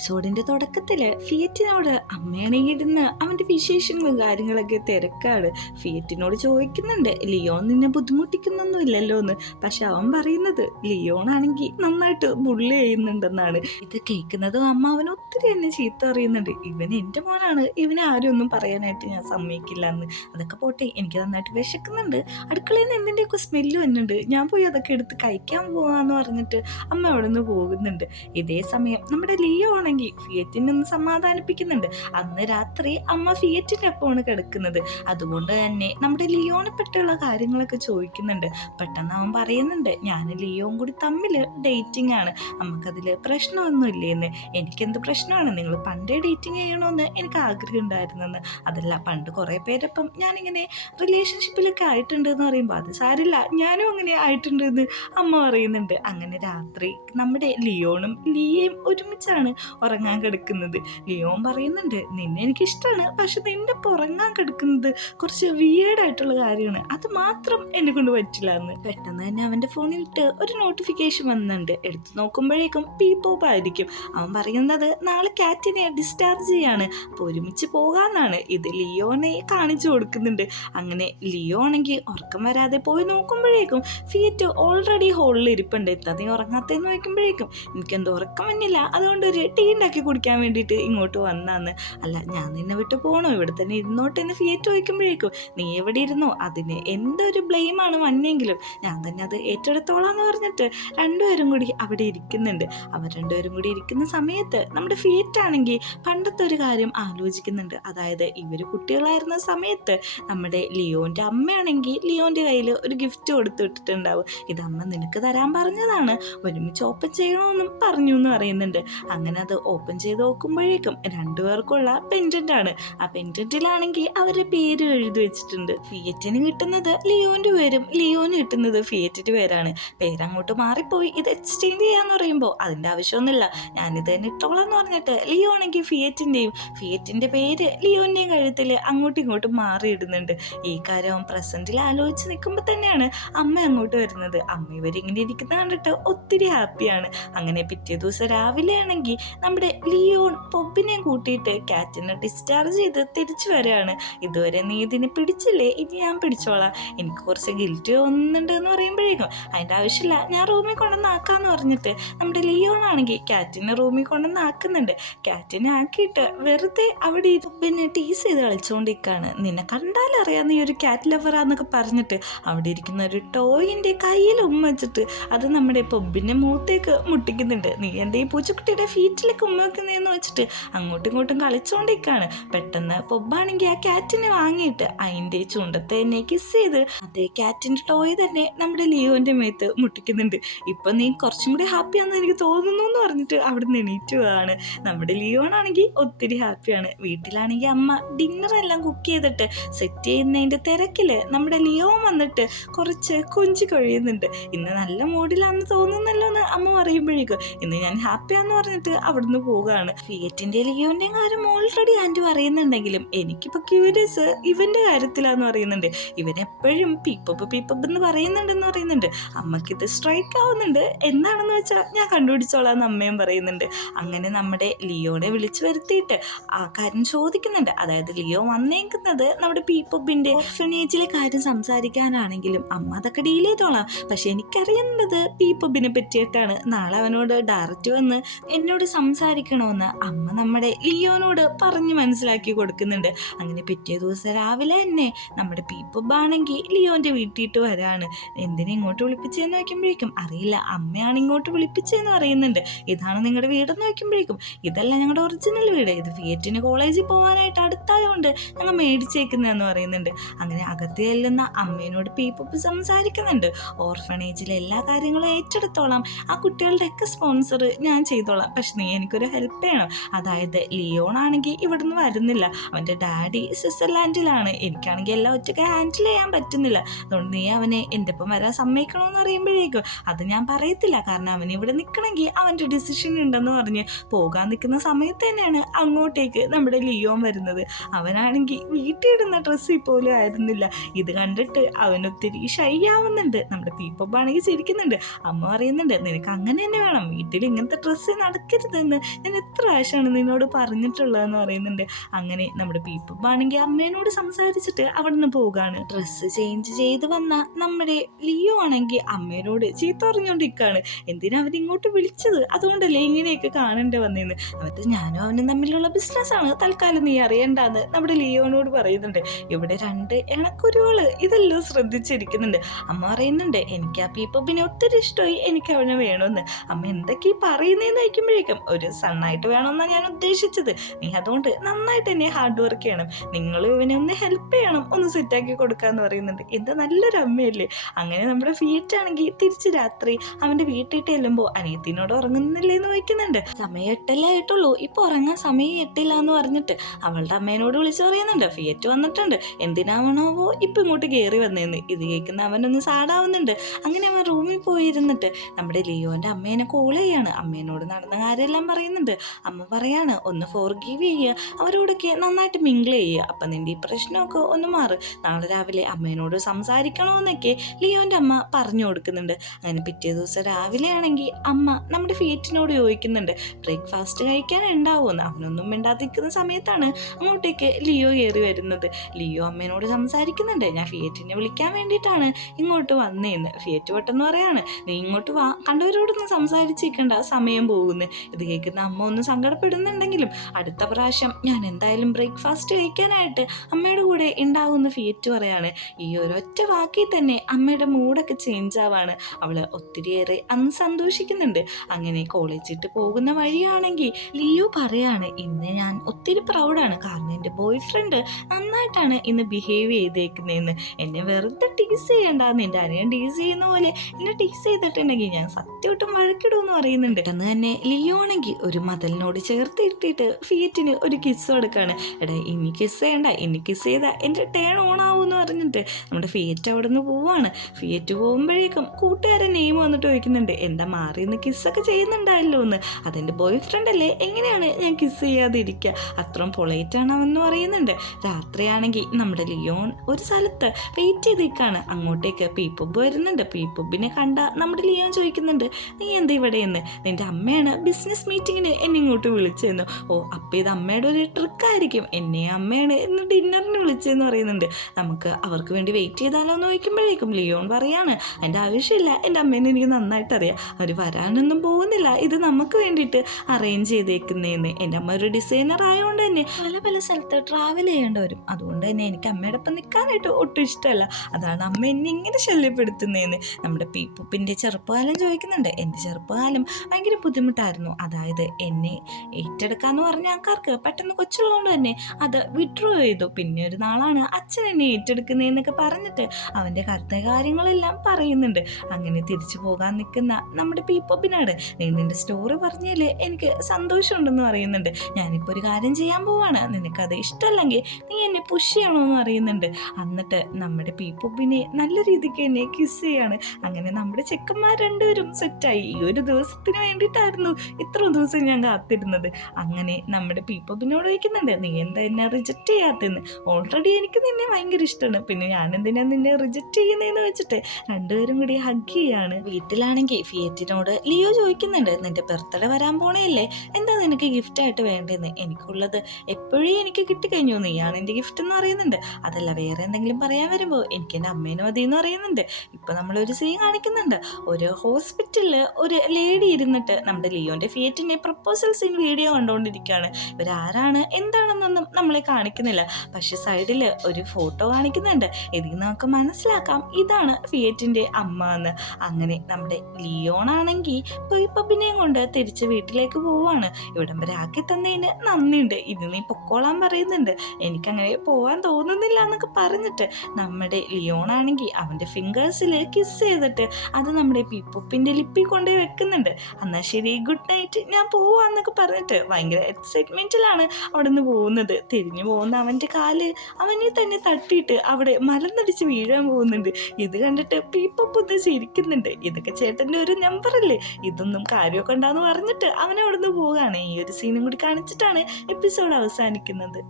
എപ്പിസോഡിന്റെ തുടക്കത്തില് ഫിയറ്റിനോട് അമ്മയാണെങ്കിടുന്ന് അവന്റെ വിശേഷങ്ങളും കാര്യങ്ങളൊക്കെ തിരക്കാണ്. ഫിയറ്റിനോട് ചോദിക്കുന്നുണ്ട് ലിയോൺ നിന്നെ ബുദ്ധിമുട്ടിക്കുന്നൊന്നും ഇല്ലല്ലോ എന്ന്. പക്ഷെ അവൻ പറയുന്നത് ലിയോൺ ആണെങ്കിൽ നന്നായിട്ട് ബുള്ളി ചെയ്യുന്നുണ്ടെന്നാണ്. ഇത് കേൾക്കുന്നതും അമ്മ അവന് ഒത്തിരി എന്നെ ചീത്ത അറിയുന്നുണ്ട്. ഇവൻ എന്റെ മോനാണ്, ഇവനെ ആരും ഒന്നും പറയാനായിട്ട് ഞാൻ സമ്മതിക്കില്ല എന്ന്. അതൊക്കെ പോട്ടെ, എനിക്ക് നന്നായിട്ട് വിശക്കുന്നുണ്ട്, അടുക്കളയിൽ നിന്ന് എന്തിൻ്റെയൊക്കെ സ്മെല്ല് വന്നുണ്ട്, ഞാൻ പോയി അതൊക്കെ എടുത്ത് കഴിക്കാൻ പോവാന്ന് പറഞ്ഞിട്ട് അമ്മ അവിടെ നിന്ന് പോകുന്നുണ്ട്. ഇതേ സമയം നമ്മുടെ ലിയോ ആണെങ്കിൽ ഫിയറ്റിനെ ഒന്ന് സമാധാനിപ്പിക്കുന്നുണ്ട്. അന്ന് രാത്രി അമ്മ ഫിയറ്റിന്റെ ഒപ്പമാണ് കിടക്കുന്നത്. അതുകൊണ്ട് തന്നെ നമ്മുടെ ലിയോനെ പറ്റിയുള്ള കാര്യങ്ങളൊക്കെ ചോദിക്കുന്നുണ്ട്. പെട്ടെന്ന് അവൻ പറയുന്നുണ്ട് ഞാനും ലിയോയും കൂടി തമ്മിൽ ഡേറ്റിംഗ് ആണ്, നമുക്കതില് പ്രശ്നമൊന്നും ഇല്ലേന്ന്. എനിക്കെന്ത് പ്രശ്നമാണ്, നിങ്ങൾ പണ്ടേ ഡേറ്റിംഗ് ചെയ്യണമെന്ന് എനിക്ക് ആഗ്രഹം ഉണ്ടായിരുന്നെന്ന്. അതല്ല, പണ്ട് കുറേ പേരൊപ്പം ഞാനിങ്ങനെ റിലേഷൻഷിപ്പിലൊക്കെ ആയിട്ടുണ്ട് എന്ന് പറയുമ്പോൾ അത് സാരില്ല, ഞാനും അങ്ങനെ ആയിട്ടുണ്ട് എന്ന് അമ്മ പറയുന്നുണ്ട്. അങ്ങനെ രാത്രി നമ്മുടെ ലിയോണും ലിയയും ഒരുമിച്ചാണ് ഉറങ്ങാൻ കിടക്കുന്നത്. ലിയോൺ പറയുന്നുണ്ട് നിന്നെ എനിക്കിഷ്ടമാണ്, പക്ഷെ നിന്റെ ഒപ്പം ഉറങ്ങാൻ കിടക്കുന്നത് കുറച്ച് വിയേർഡായിട്ടുള്ള കാര്യമാണ്, അത് മാത്രം എന്നെ കൊണ്ട് പറ്റില്ല എന്ന്. പെട്ടെന്ന് തന്നെ അവൻ്റെ ഫോണിലിട്ട് ഒരു നോട്ടിഫിക്കേഷൻ വന്നിട്ടുണ്ട്. എടുത്തു നോക്കുമ്പോഴേക്കും പീപ്പോപ്പ് ആയിരിക്കും. അവൻ പറയുന്നത് നാളെ കാറ്റിനെ ഡിസ്ചാർജ് ചെയ്യാണ്, അപ്പോൾ ഒരുമിച്ച് പോകാമെന്നാണ്. ഇത് ലിയോനെ കാണിച്ചു കൊടുക്കുന്നുണ്ട്. അങ്ങനെ ലിയോ ആണെങ്കിൽ ഉറക്കം വരാതെ പോയി നോക്കുമ്പോഴേക്കും ഫിയറ്റ് ഓൾറെഡി ഹോളിൽ ഇരിപ്പുണ്ട്. നീ ഉറങ്ങാത്തേന്ന് നോക്കുമ്പോഴേക്കും എനിക്കെന്തോ ഉറക്കം വന്നില്ല, അതുകൊണ്ട് ഒരു ടീ ഉണ്ടാക്കി കുടിക്കാൻ വേണ്ടിയിട്ട് ഇങ്ങോട്ട് വന്നാന്ന്. അല്ല, ഞാൻ നിന്നെ വിട്ട് പോകണോ, ഇവിടെ തന്നെ ഇരുന്നോട്ടെ എന്ന് ഫിയറ്റ് ചോദിക്കുമ്പോഴേക്കും നീ എവിടെ ഇരുന്നോ, അതിന് എന്തൊരു ബ്ലെയിമാണ് വന്നെങ്കിലും ഞാൻ തന്നെ അത് ഏറ്റെടുത്തോളാന്ന് പറഞ്ഞിട്ട് രണ്ടുപേരും കൂടി അവിടെ ഇരിക്കുന്നുണ്ട്. അവർ രണ്ടുപേരും കൂടി ഇരിക്കുന്ന സമയത്ത് നമ്മുടെ ഫിയറ്റ് ആണെങ്കിൽ പണ്ടത്തെ ഒരു കാര്യം ആലോചിക്കുന്നുണ്ട്. അതായത് ഇവർ കുട്ടികളായിരുന്ന സമയത്ത് നമ്മുടെ ലിയോൻ്റെ അമ്മയാണെങ്കിൽ ലിയോൻ്റെ കയ്യിൽ ഒരു ഗിഫ്റ്റ് കൊടുത്തു വിട്ടിട്ടുണ്ടാവും. ഇത് അമ്മ നിനക്ക് തരാൻ പറഞ്ഞതാണ്, ഒരുമിച്ച് ഓപ്പൺ ചെയ്യണമെന്നും പറഞ്ഞു എന്ന് പറയുന്നുണ്ട്. അങ്ങനെ അത് ഓപ്പൺ ചെയ്ത് നോക്കുമ്പോഴേക്കും രണ്ടുപേർക്കുള്ള പെൻഡന്റ് ആണ്. ആ പെൻഡന്റിലാണെങ്കിൽ അവരുടെ പേര് എഴുതി വെച്ചിട്ടുണ്ട്. ഫിയറ്റിന് കിട്ടുന്നത് ലിയോന്റെ പേരും ലിയോന് കിട്ടുന്നത് ഫിയറ്റിന്റെ പേരാണ്. പേരങ്ങോട്ട് മാറിപ്പോയി ഇത് എക്സ്ചേഞ്ച് ചെയ്യാന്ന് പറയുമ്പോൾ അതിന്റെ ആവശ്യമൊന്നുമില്ല, ഞാനിത് തന്നെ ഇട്ടോളാം എന്ന് പറഞ്ഞിട്ട് ലിയോ ആണെങ്കിൽ ഫിയറ്റിന്റെയും ഫിയറ്റിന്റെ പേര് ലിയോന്റെയും കഴുത്തിൽ അങ്ങോട്ടും ഇങ്ങോട്ടും മാറിയിടുന്നുണ്ട്. ഈ കാര്യം പ്രസന്റിൽ ആലോചിച്ച് നിൽക്കുമ്പോൾ തന്നെയാണ് അമ്മ അങ്ങോട്ട് വരുന്നത്. അമ്മ ഇവരിങ്ങനെ ഇരിക്കുന്ന കണ്ടിട്ട് ഒത്തിരി ഹാപ്പിയാണ്. അങ്ങനെ പിറ്റേ ദിവസം രാവിലെ ആണെങ്കിൽ നമ്മുടെ ലിയോൺ പൊബിനെ കൂട്ടിയിട്ട് കാറ്റിനെ ഡിസ്ചാർജ് ചെയ്ത് തിരിച്ചു വരികയാണ്. ഇതുവരെ നീ ഇതിനെ പിടിച്ചില്ലേ, ഇനി ഞാൻ പിടിച്ചോളാം, എനിക്ക് കുറച്ച് ഗിൽറ്റ് തോന്നുന്നുണ്ട് എന്ന് പറയുമ്പോഴേക്കും അതിൻ്റെ ആവശ്യമില്ല, ഞാൻ റൂമിൽ കൊണ്ടുവന്നാക്കാന്ന് പറഞ്ഞിട്ട് നമ്മുടെ ലിയോൺ ആണെങ്കിൽ കാറ്റിനെ റൂമിൽ കൊണ്ടുവന്നാക്കുന്നുണ്ട്. കാറ്റിനെ ആക്കിയിട്ട് വെറുതെ അവിടെ പൊബിനെ ടീസ് ചെയ്ത് കളിച്ചുകൊണ്ടിരിക്കുകയാണ്. നിന്നെ കണ്ടാലറിയാം നീ ഒരു കാറ്റ് ലവറാന്നൊക്കെ പറഞ്ഞിട്ട് അവിടെ ഇരിക്കുന്ന ഒരു ടോയിൻ്റെ കയ്യിൽ ഉമ്മ വെച്ചിട്ട് അത് നമ്മുടെ പൊബിനെ മൂത്തേക്ക് മുട്ടിക്കുന്നുണ്ട്. നീ എൻ്റെ ഈ പൂച്ചക്കുട്ടിയുടെ ഫീറ്റിലേക്ക് ഉമ്മ വെക്കുന്നതെന്ന് വെച്ചിട്ട് അങ്ങോട്ടും ഇങ്ങോട്ടും കളിച്ചുകൊണ്ടിരിക്കുകയാണ്. പെട്ടെന്ന് പൊബാണെങ്കിൽ ആ കാറ്റിനെ വാങ്ങിയിട്ട് അതിൻ്റെ ചുണ്ടത്തെ തന്നെ കിസ് ചെയ്ത് അതേ കാറ്റിൻ്റെ ടോയ് തന്നെ നമ്മുടെ ലിയോൻ്റെ മേത്ത് മുട്ടിക്കുന്നുണ്ട്. ഇപ്പം നീ കുറച്ചും കൂടി ഹാപ്പിയാണെന്ന് എനിക്ക് തോന്നുന്നു എന്ന് പറഞ്ഞിട്ട് അവിടെ നിന്ന് എണീറ്റ് പോവാണ്. നമ്മുടെ ലിയോൺ ആണെങ്കിൽ ഒത്തിരി ഹാപ്പിയാണ്. വീട്ടിലാണെങ്കിൽ അമ്മ ഡിന്നറെല്ലാം കുക്ക് ചെയ്തിട്ട് സെറ്റ് ചെയ്യുന്നതിൻ്റെ തിരക്കിൽ നമ്മുടെ ലിയോൺ വന്നിട്ട് കുറച്ച് കൊഞ്ചി കഴിയുന്നുണ്ട്. ഇന്ന് നല്ല മൂഡിലാണെന്ന് തോന്നുന്നല്ലോ എന്ന് അമ്മ പറയുമ്പോഴേക്കും ഇന്ന് ഞാൻ ഹാപ്പിയാന്ന് പറഞ്ഞിട്ട് അവിടുന്ന് പോവുകയാണ്. ഫിയറ്റിൻ്റെ ലിയോൻ്റെയും കാര്യം ഓൾറെഡി ആൻറ്റി പറയുന്നുണ്ടെങ്കിലും എനിക്കിപ്പോൾ ക്യൂരിയസ് ഇവൻ്റെ കാര്യത്തിലാന്ന് പറയുന്നുണ്ട്. ഇവനെപ്പോഴും പീപ്പപ്പ് പീപ്പപ്പ് എന്ന് പറയുന്നുണ്ടെന്ന് പറയുന്നുണ്ട്. അമ്മയ്ക്കിത് സ്ട്രൈക്ക് ആവുന്നുണ്ട്, എന്താണെന്ന് വെച്ചാൽ ഞാൻ കണ്ടുപിടിച്ചോളാം എന്ന് അമ്മയും പറയുന്നുണ്ട്. അങ്ങനെ നമ്മുടെ ലിയോനെ വിളിച്ചു വരുത്തിയിട്ട് ആ കാര്യം ചോദിക്കുന്നുണ്ട്. അതായത് ലിയോ വന്നേക്കുന്നത് നമ്മുടെ പീപ്പപ്പിൻ്റെ ഓർഫനേജിലെ കാര്യം സംസാരിക്കാനാണെങ്കിലും അമ്മ അതൊക്കെ ഡീൽ ചെയ്തോളാം, പക്ഷെ എനിക്കറിയുന്നത് പീപ്പപ്പിനെ പറ്റിയിട്ടാണ്. നാളെ അവനോട് ഡയറക്റ്റ് വന്ന് എന്നോട് സംസാരിക്കണമെന്ന് അമ്മ നമ്മുടെ ലിയോനോട് പറഞ്ഞ് മനസ്സിലാക്കി കൊടുക്കുന്നുണ്ട്. അങ്ങനെ പിറ്റേ ദിവസം രാവിലെ തന്നെ നമ്മുടെ പീപ്പബാണെങ്കിൽ ലിയോൻ്റെ വീട്ടിയിട്ട് വരാണ്. എന്തിനാ ഇങ്ങോട്ട് വിളിപ്പിച്ചതെന്ന് വയ്ക്കുമ്പോഴേക്കും അറിയില്ല, അമ്മയാണ് ഇങ്ങോട്ട് വിളിപ്പിച്ചതെന്ന് പറയുന്നുണ്ട്. ഇതാണ് നിങ്ങളുടെ വീടെന്ന് വയ്ക്കുമ്പോഴേക്കും ഇതല്ല ഞങ്ങളുടെ ഒറിജിനൽ വീട്, ഇത് ഫിയറ്റിന് കോളേജിൽ പോകാനായിട്ട് അടുത്തായതുകൊണ്ട് ഞങ്ങൾ മേടിച്ചേക്കുന്നതെന്ന് പറയുന്നുണ്ട്. അങ്ങനെ അകത്ത് ചെല്ലുന്ന അമ്മേനോട് പീപ്പപ്പ് സംസാരിക്കുന്നുണ്ട്. ഓർഫണേജിലെ എല്ലാ കാര്യങ്ങളും ഏറ്റെടുത്തോളാം, ആ കുട്ടികളുടെയൊക്കെ സ്പോൺസർ ഞാൻ ചെയ്തോളാം, പക്ഷെ നീ എനിക്കൊരു ഹെൽപ്പ് ചെയ്യണം. അതായത് ലിയോൺ ആണെങ്കിൽ ഇവിടുന്ന് വരുന്നില്ല, അവൻ്റെ ഡാഡി സ്വിറ്റ്സർലാൻഡിലാണ്, എനിക്കാണെങ്കിൽ എല്ലാം ഒറ്റയ്ക്ക് ഹാൻഡിൽ ചെയ്യാൻ പറ്റുന്നില്ല, അതുകൊണ്ട് നീ അവനെ എൻ്റെ ഒപ്പം വരാൻ സമ്മതിക്കണമെന്ന് പറയുമ്പോഴേക്കും അത് ഞാൻ പറയത്തില്ല, കാരണം അവൻ ഇവിടെ നിൽക്കണമെങ്കിൽ അവൻ്റെ ഡിസിഷൻ ഉണ്ടെന്ന് പറഞ്ഞ് പോകാൻ നിൽക്കുന്ന സമയത്ത് തന്നെയാണ് അങ്ങോട്ടേക്ക് നമ്മുടെ ലിയോൺ വരുന്നത്. അവനാണെങ്കിൽ വീട്ടിലിടുന്ന ഡ്രസ്സിൽ പോലും ആയിരുന്നില്ല. ഇത് കണ്ടിട്ട് അവനൊത്തിരി ഷൈ ആവുന്നുണ്ട്. നമ്മുടെ പീപ്പപ്പാണെങ്കിൽ ചിരിക്കുന്നുണ്ട്. അമ്മ പറയുന്നുണ്ട് നിനക്ക് അങ്ങനെ തന്നെ വേണം, വീട്ടിൽ ഇങ്ങനത്തെ ഡ്രസ്സ് നടക്കരുത്, എന്ന് ഞാൻ എത്ര പ്രാവശ്യമാണ് നിന്നോട് പറഞ്ഞിട്ടുള്ളതെന്ന് പറയുന്നുണ്ട്. അങ്ങനെ നമ്മുടെ പീപ്പപ്പ് ആണെങ്കിൽ അമ്മേനോട് സംസാരിച്ചിട്ട് അവിടെ നിന്ന് പോകാണ്. ഡ്രസ്സ് ചേഞ്ച് ചെയ്ത് വന്ന നമ്മുടെ ലിയോ ആണെങ്കിൽ അമ്മേനോട് ചീത്ത പറഞ്ഞുകൊണ്ടിരിക്കുകയാണ്. എന്തിനാ അവരിങ്ങോട്ട് വിളിച്ചത്, അതുകൊണ്ടല്ലേ ഇങ്ങനെയൊക്കെ കാണേണ്ടി വന്നേന്ന്. എന്നിട്ട് ഞാനും അവനും തമ്മിലുള്ള ബിസിനസ്സാണ്, തൽക്കാലം നീ അറിയണ്ടാന്ന് നമ്മുടെ ലിയോനോട് പറയുന്നുണ്ട്. ഇവിടെ രണ്ട് ഇണക്കുരുകള് ഇതെല്ലാം ശ്രദ്ധിച്ചിരിക്കുന്നുണ്ട്. അമ്മ പറയുന്നുണ്ട് എനിക്ക് ആ പീപ്പപ്പിനെ ഒത്തിരി ഇഷ്ടമായി, എനിക്ക് അവനെ വേണമെന്ന്. അമ്മ എന്തൊക്കെ പറയുന്നതെന്ന് വയ്ക്കുമ്പോഴേക്കും ഒരു സണ്ണായിട്ട് വേണമെന്നാണ് ഞാൻ ഉദ്ദേശിച്ചത്. നീ അതുകൊണ്ട് നന്നായിട്ട് തന്നെ ഹാർഡ് വർക്ക് ചെയ്യണം, നിങ്ങൾ ഇവനെ ഒന്ന് ഹെൽപ്പ് ചെയ്യണം, ഒന്ന് സെറ്റാക്കി കൊടുക്കാന്ന് പറയുന്നുണ്ട്. എന്താ നല്ലൊരു അമ്മയല്ലേ. അങ്ങനെ നമ്മുടെ ഫിയറ്റ് ആണെങ്കിൽ തിരിച്ച് രാത്രി അവന്റെ വീട്ടിൽ ചെല്ലുമ്പോൾ അനിയത്തിനോട് ഉറങ്ങുന്നില്ലേന്ന് വയ്ക്കുന്നുണ്ട്. സമയം 8 ആയിട്ടുള്ളൂ, ഇപ്പൊ ഉറങ്ങാൻ സമയം 8 എന്ന് പറഞ്ഞിട്ട് അവളുടെ അമ്മേനോട് വിളിച്ചു പറയുന്നുണ്ട് ഫിയറ്റ് വന്നിട്ടുണ്ട്, എന്തിനാവണോവോ ഇപ്പൊ ഇങ്ങോട്ട് കയറി വന്നേന്ന്. ഇത് കേൾക്കുന്ന അവനൊന്ന് സാഡാവുന്നുണ്ട്. അങ്ങനെ അവൻ റൂമിൽ പോയിരുന്നിട്ട് നമ്മുടെ ലിയോന്റെ അമ്മേനെ കോൾ ചെയ്യാണ്. അമ്മേനോട് നടന്ന കാര്യമെല്ലാം പറയുന്നുണ്ട്. അമ്മ പറയാണ് ഒന്ന് ഫോർഗീവ് ചെയ്യുക, അവരോടൊക്കെ നന്നായിട്ട് മിങ്കിൾ ചെയ്യുക, അപ്പം നിന്റെ ഈ പ്രശ്നമൊക്കെ ഒന്ന് മാറ്, നാളെ രാവിലെ അമ്മേനോട് സംസാരിക്കണമെന്നൊക്കെ ലിയോന്റെ അമ്മ പറഞ്ഞു കൊടുക്കുന്നുണ്ട്. അങ്ങനെ പിറ്റേ ദിവസം രാവിലെ ആണെങ്കിൽ അമ്മ നമ്മുടെ ഫിയറ്റിനോട് ചോദിക്കുന്നുണ്ട് ബ്രേക്ക്ഫാസ്റ്റ് കഴിക്കാൻ ഉണ്ടാവുമെന്ന്. അവനൊന്നും മിണ്ടാതിരിക്കുന്ന സമയത്താണ് അങ്ങോട്ടേക്ക് ലിയോ കയറി വരുന്നത്. ലിയോ അമ്മേനോട് സംസാരിക്കുന്നുണ്ട്. ഞാൻ ഫിയറ്റിനെ വിളിക്കാൻ വേണ്ടിയിട്ടാണ് ഇങ്ങോട്ട് വന്നേന്ന്. ഫിയറ്റ് പെട്ടെന്ന് പറയാണ് നീ ഇങ്ങോട്ട് വാ, കണ്ടവരോടൊന്നും സംസാരിച്ചിരിക്കണ്ട, സമയം പോകുന്നു. ഇത് കേൾക്കുന്ന അമ്മ ഒന്ന് സങ്കടപ്പെടുന്നുണ്ടെങ്കിലും അടുത്ത പ്രാവശ്യം ഞാൻ എന്തായാലും ബ്രേക്ക്ഫാസ്റ്റ് കഴിക്കാനായിട്ട് അമ്മയുടെ കൂടെ ഉണ്ടാവുമെന്ന് ഫിയറ്റ് പറയാണ്. ഈ ഒരൊറ്റ വാക്കിൽ തന്നെ അമ്മയുടെ മൂഡൊക്കെ ചേഞ്ച് ആവാണ്. അവള് ഒത്തിരിയേറെ അന്ന് സന്തോഷിക്കുന്നുണ്ട്. അങ്ങനെ കോളേജിട്ട് പോകുന്ന വഴിയാണെങ്കിൽ ലിയോ പറയാണ് ഇന്ന് ഞാൻ ഒത്തിരി പ്രൗഡാണ്, കാരണം എൻ്റെ ബോയ് ഫ്രണ്ട് നന്നായിട്ടാണ് ഇന്ന് ബിഹേവ് ചെയ്തേക്കുന്നതെന്ന്. എന്നെ വെറുതെ ടീസ് ചെയ്യണ്ടെന്ന്, എൻ്റെ അനിയൻ ടീസ് ചെയ്യുന്ന പോലെ എന്നെ ടീസ് ചെയ്തിട്ടുണ്ടെങ്കിൽ ഞാൻ സത്യമായിട്ടും വഴക്കിടുമെന്ന് പറയുന്നുണ്ട്. പെട്ടെന്ന് തന്നെ ലിയോ ആണെങ്കിൽ ഒരു മതിലിനോട് ചേർത്ത് ഇട്ടിട്ട് ഫിയറ്റിന് ഒരു കിസ് കൊടുക്കാണ്. എടാ ഇനി കിസ് ചെയ്യണ്ട, ഇനി കിസ് ചെയ്താൽ എൻ്റെ ടേൺ ഓൺ ആവുമെന്ന് പറഞ്ഞിട്ട് നമ്മുടെ ഫിയറ്റ് അവിടെ നിന്ന് പോവാണ്. ഫിയറ്റ് പോകുമ്പോഴേക്കും കൂട്ടുകാരൻ നെയിം വന്നിട്ട് ചോദിക്കുന്നുണ്ട് എന്താ മാറിയെന്ന് കിസ്സൊക്കെ ചെയ്യുന്നുണ്ടായല്ലോ എന്ന്. അതെൻ്റെ ബോയ് ഫ്രണ്ട് അല്ലേ, എങ്ങനെയാണ് ഞാൻ കിസ് ചെയ്യാതിരിക്കുക, അത്രയും പൊളൈറ്റാണ് അവന്ന് പറയുന്നുണ്ട്. രാത്രിയാണെങ്കിൽ നമ്മുടെ ലിയോൺ ഒരു സ്ഥലത്ത് വെയിറ്റ് ചെയ്ത് നിൽക്കുകയാണ്. അങ്ങോട്ടേക്ക് പീപ്പബ് വരുന്നുണ്ട്. പീപ്പബിനെ കണ്ട നമ്മുടെ ലിയോൺ ചോദിക്കുന്നുണ്ട് നീ എന്താ ഇവിടെയെന്ന്. നിന്റെ അമ്മയാണ് ബിസിനസ് മീറ്റിങ്ങിന് എന്നെ ഇങ്ങോട്ട് വിളിച്ചതെന്നു. ഓ അപ്പം ഇത് അമ്മയുടെ ഒരു ട്രിക്കായിരിക്കും, എന്നെ അമ്മയാണ് ഇന്ന് ഡിന്നറിന് വിളിച്ചതെന്ന് പറയുന്നുണ്ട്. നമുക്ക് അവർക്ക് വേണ്ടി വെയിറ്റ് ചെയ്താലോ എന്ന് ചോദിക്കുമ്പോഴേക്കും ലിയോൺ പറയാണ് എൻ്റെ ആവശ്യമില്ല, എൻ്റെ അമ്മേനെ എനിക്ക് നന്നായിട്ട് അറിയാം, അവർ വരാനൊന്നും പോകുന്നില്ല, ഇത് നമുക്ക് വേണ്ടിയിട്ട് അറേഞ്ച് ചെയ്തേക്കുന്നതെന്ന്. എൻ്റെ അമ്മ ഒരു ഡിസൈനർ ആയതുകൊണ്ട് തന്നെ പല പല സ്ഥലത്ത് ട്രാവൽ ചെയ്യേണ്ടി വരും, അതുകൊണ്ട് തന്നെ എനിക്ക് അമ്മയുടെ ഒപ്പം നിൽക്കാനായിട്ട് ഒട്ടും ഇഷ്ടമല്ല, അതാണ് അമ്മ എന്നെ ഇങ്ങനെ ശല്യപ്പെടുത്തുന്നതെന്ന് നമ്മുടെ പീപ്പുപ്പിൻ്റെ ചെറുപ്പകാലം ചോദിക്കുന്നുണ്ട്. എൻ്റെ ചെറുപ്പകാലം ഭയങ്കര ബുദ്ധിമുട്ടായിരുന്നു, അതായത് എന്നെ ഏറ്റെടുക്കാന്ന് പറഞ്ഞ ആൾക്കാർക്ക് പെട്ടെന്ന് കൊച്ചുള്ളതുകൊണ്ട് തന്നെ അത് വിഡ്രോ ചെയ്തു. പിന്നെ ഒരു നാളാണ് അച്ഛൻ എന്നെ ഏറ്റെടുക്കുന്നതെന്നൊക്കെ പറഞ്ഞിട്ട് അവൻ്റെ കറുത്ത കാര്യങ്ങളെല്ലാം പറയുന്നുണ്ട്. അങ്ങനെ തിരിച്ചു പോകാൻ നിൽക്കുന്ന നമ്മുടെ പീപ്പപ്പിനോട് നീ നിൻ്റെ സ്റ്റോറി പറഞ്ഞാൽ എനിക്ക് സന്തോഷമുണ്ടെന്ന് പറയുന്നുണ്ട്. ഞാനിപ്പോൾ ഒരു കാര്യം ചെയ്യാൻ പോവാണ്, നിനക്കത് ഇഷ്ടമല്ലെങ്കിൽ നീ എന്നെ പുഷ് ചെയ്യണമെന്ന് പറയുന്നുണ്ട്. എന്നിട്ട് നമ്മുടെ പീപ്പപ്പിനെ നല്ല രീതിക്ക് എന്നെ കിസ് ചെയ്യാണ്. അങ്ങനെ നമ്മുടെ ചെക്കന്മാർ രണ്ടുപേരും സെറ്റായി. ഈ ഒരു ദിവസത്തിന് വേണ്ടിയിട്ടായിരുന്നു ഇത്രയും ദിവസം ഞാൻ കാത്തിരുന്നത്. അങ്ങനെ നമ്മുടെ പീപ്പപ്പിനോട് ചോദിക്കുന്നുണ്ട് നീ എന്താ എന്നെ റിജക്റ്റ് ചെയ്യാത്തെന്ന്. ഓൾറെഡി എനിക്ക് നിന്നെ ഭയങ്കര ഇഷ്ടമാണ്, പിന്നെ ഞാൻ എന്തിനാ നിന്നെ റിജക്റ്റ് ചെയ്യുന്നതെന്ന് വെച്ചിട്ട് രണ്ടുപേരും കൂടി ഹഗ് ചെയ്യാണ്. വീട്ടിലാണെങ്കിൽ ഫിയറ്റിനോട് ലിയോ ചോദിക്കുന്നുണ്ട് നിന്റെ ബർത്ത്ഡേ വരാൻ പോണേയല്ലേ, എന്താ നിനക്ക് ഗിഫ്റ്റായിട്ട് വേണ്ടതെന്ന്. എനിക്കുള്ളത് എപ്പോഴും എനിക്ക് കിട്ടിക്കഴിഞ്ഞു, നീയാണ് എൻ്റെ ഗിഫ്റ്റ് എന്ന് പറയുന്നുണ്ട്. അതല്ല വേറെ എന്തെങ്കിലും പറയാൻ വരുമ്പോൾ എനിക്ക് എൻ്റെ അമ്മേനെ മതി എന്ന് പറയുന്നുണ്ട്. ഇപ്പം നമ്മളൊരു സീൻ കാണിക്കുന്നുണ്ട്. ഒരു ഹോസ്പിറ്റലിൽ ഒരു ലേഡി ഇരുന്നിട്ട് നമ്മുടെ ലിയോൻ്റെ ഫിയറ്റിൻ്റെ പ്രപ്പോസൽ സീൻ വീഡിയോ കണ്ടുകൊണ്ടിരിക്കുകയാണ്. ഇവരാരാണ് എന്താണെന്നൊന്നും നമ്മളെ കാണിക്കുന്നില്ല, പക്ഷെ സൈഡിൽ ഒരു ഫോട്ടോ കാണിക്കുന്നുണ്ട്. ഇതിൽ നമുക്ക് മനസ്സിലാക്കാം ഇതാണ് ഫിയറ്റിൻ്റെ അമ്മ എന്ന്. അങ്ങനെ നമ്മുടെ ലിയോണാണെങ്കിൽ പീപ്പപ്പിനെയും കൊണ്ട് തിരിച്ച് വീട്ടിലേക്ക് പോവാണ്. ഇവിടം വരെ ആക്കി തന്നതിന് നന്ദിയുണ്ട്, ഇത് നീ പൊക്കോളാൻ പറയുന്നുണ്ട്, എനിക്കങ്ങനെ പോകാൻ തോന്നുന്നില്ല എന്നൊക്കെ പറഞ്ഞിട്ട് നമ്മുടെ ലിയോണാണെങ്കിൽ അവൻ്റെ ഫിംഗേഴ്സിൽ കിസ് ചെയ്തിട്ട് അത് നമ്മുടെ പീപ്പപ്പിൻ്റെ ലിപ്പിൽ കൊണ്ടേ വെക്കുന്നുണ്ട്. എന്നാൽ ശരി ഗുഡ് നൈറ്റ് ഞാൻ പോവാന്നൊക്കെ പറഞ്ഞിട്ട് ഭയങ്കര എക്സൈറ്റ്മെൻറ്റിലാണ് അവിടെ നിന്ന് പോകുന്നത്. തിരിഞ്ഞു പോകുന്ന അവൻ്റെ കാല് അവനെ തന്നെ തട്ടിയിട്ട് അവിടെ മലന്നടിച്ച് വീഴാൻ പോകുന്നുണ്ട്. ഇത് കണ്ടിട്ട് പീപ്പപ്പ് ഒന്ന് ചിരിക്കുന്നുണ്ട്. ഇതൊക്കെ ചേട്ടൻ്റെ ഒരു നമ്പറല്ലേ, ഇതൊന്നും കാര്യമൊക്കെ ഉണ്ടാന്ന് പറഞ്ഞിട്ട് അവൻ അവിടെ നിന്ന് പോവുകയാണ്. ഈ ഒരു സീനും കൂടി കാണിച്ചിട്ടാണ് എപ്പിസോഡ് അവസാനിക്കുന്നത്.